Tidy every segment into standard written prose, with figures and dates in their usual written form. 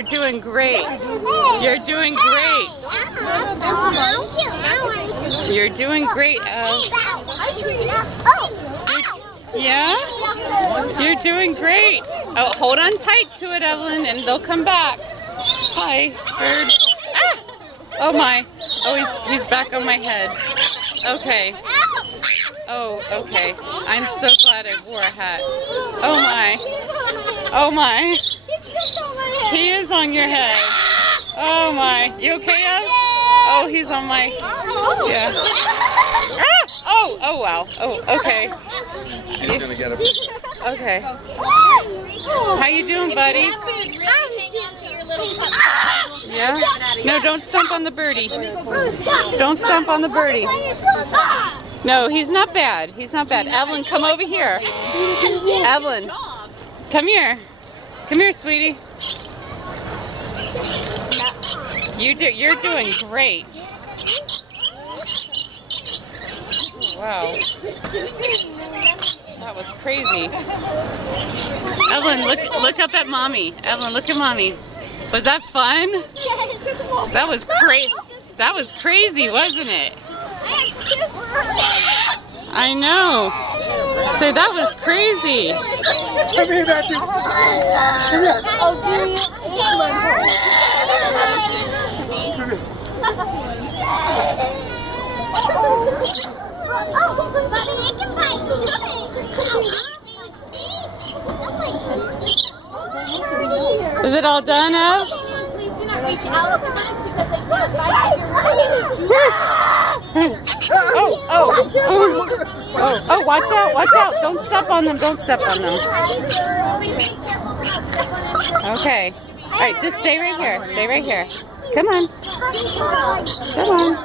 You're doing great. You're doing great. You're doing great, Ev. Yeah? You're doing great. Oh, hold on tight to it, Evelyn, and they'll come back. Hi, bird. Ah! Oh my. Oh, he's back on my head. Okay. Oh, okay. I'm so glad I wore a hat. Oh my. Oh my. He is on your head. Oh my. You okay, Ev? Oh, he's on my... Yeah. Ah! Oh, oh wow. Oh, okay. She's gonna get it. Okay. How you doing, buddy? Yeah? No, don't stomp on the birdie. Don't stomp on the birdie. No, he's not bad. He's not bad. Evelyn, come over here. Evelyn, come here. Come here, sweetie. You're doing great. Wow. That was crazy. Evelyn, look up at mommy. Evelyn, look at mommy. Was that fun? That was crazy. That was crazy, wasn't it? I know. Say, that was crazy. Come here, Matthew. Is it all done, Ev? Oh, watch out, watch out. Don't step on them, don't step on them. Okay. All right, just stay right here. Stay right here. Come on. Come on.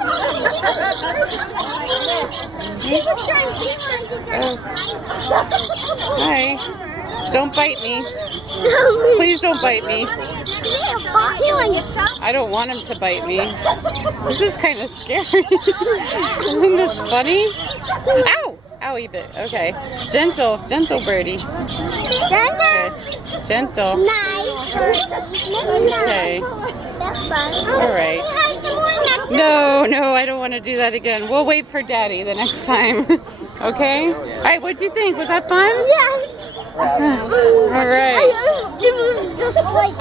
Hi. Don't bite me. Please don't bite me. I don't want him to bite me. This is kind of scary. Isn't this funny? Ow! Owie bit. Okay. Gentle. Gentle birdie. Okay. Gentle. Nice. Okay. Alright. No, I don't want to do that again. We'll wait for Daddy the next time. Okay? Alright, what'd you think? Was that fun? Yes. Alright. It was just like